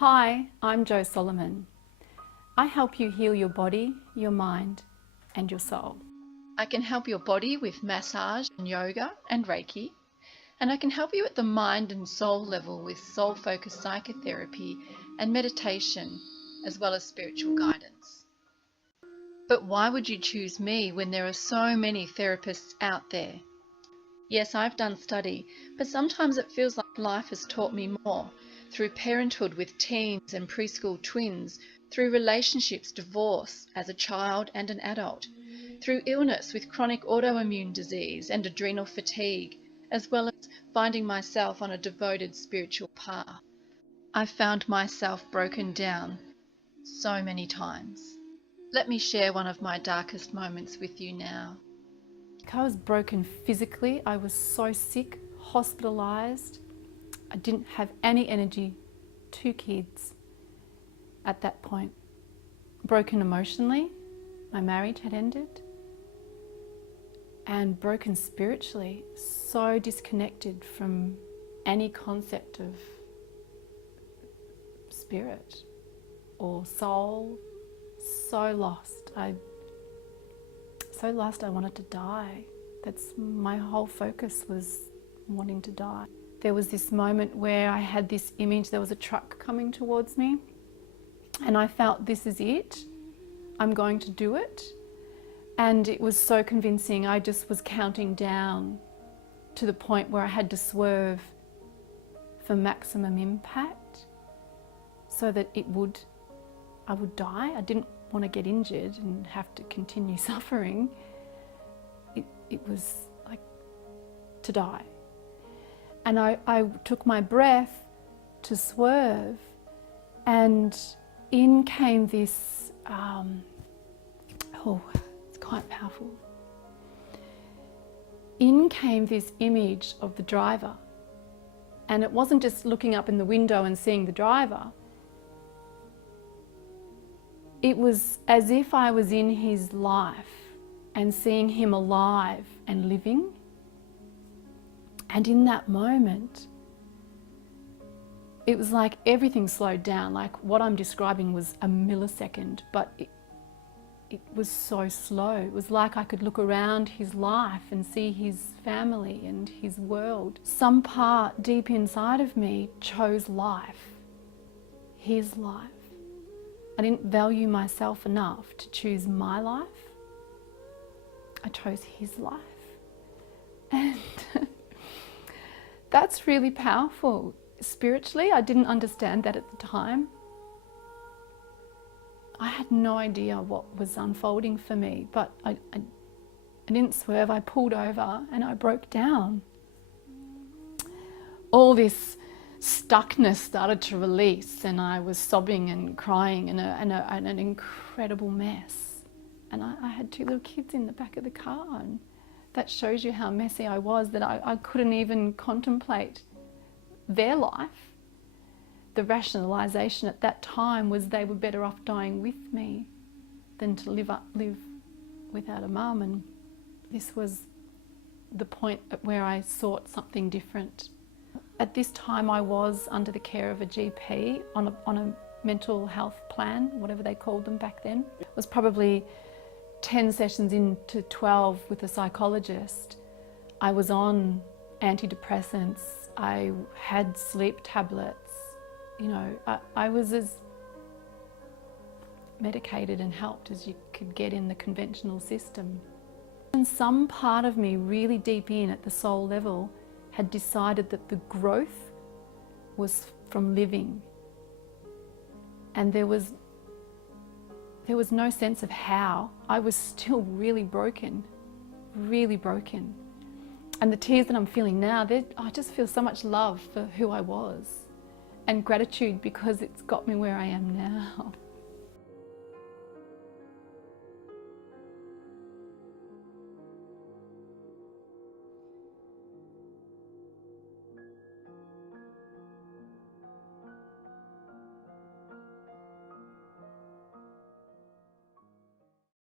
Hi, I'm Jo Solomon. I help you heal your body, your mind, and your soul. I can help your body with massage and yoga and Reiki, and I can help you at the mind and soul level with soul-focused psychotherapy and meditation, as well as spiritual guidance. But why would you choose me when there are so many therapists out there? Yes, I've done study, but sometimes it feels like life has taught me more. Through parenthood with teens and preschool twins, through relationships, divorce as a child and an adult, through illness with chronic autoimmune disease and adrenal fatigue, as well as finding myself on a devoted spiritual path. I've found myself broken down so many times. Let me share one of my darkest moments with you now. I was broken physically. I was so sick, hospitalised. I didn't have any energy, 2 kids at that point. Broken emotionally, my marriage had ended. And broken spiritually, so disconnected from any concept of spirit or soul, so lost. I wanted to die. That's my whole focus, was wanting to die. There was this moment where I had this image, there was a truck coming towards me, and I felt, this is it, I'm going to do it. And it was so convincing. I just was counting down to the point where I had to swerve for maximum impact so that I would die. I didn't want to get injured and have to continue suffering. It was like to die. And I took my breath to swerve, and in came this, it's quite powerful. In came this image of the driver. And it wasn't just looking up in the window and seeing the driver. It was as if I was in his life and seeing him alive and living. And in that moment, it was like everything slowed down. Like what I'm describing was a millisecond, but it was so slow. It was like I could look around his life and see his family and his world. Some part deep inside of me chose life, his life. I didn't value myself enough to choose my life. I chose his life. And that's really powerful. Spiritually, I didn't understand that at the time. I had no idea what was unfolding for me, but I didn't swerve. I pulled over and I broke down. All this stuckness started to release, and I was sobbing and crying in an incredible mess. And I had 2 little kids in the back of the car, and that shows you how messy I was, that I couldn't even contemplate their life. The rationalisation at that time was they were better off dying with me than to live without a mum. And this was the point at where I sought something different. At this time I was under the care of a GP on a mental health plan, whatever they called them back then. It was probably 10 sessions into 12 with a psychologist. I was on antidepressants, I had sleep tablets, you know, I was as medicated and helped as you could get in the conventional system. And some part of me, really deep in at the soul level, had decided that the growth was from living. And there was no sense of how. I was still really broken, really broken. And the tears that I'm feeling now, I just feel so much love for who I was, and gratitude because it's got me where I am now.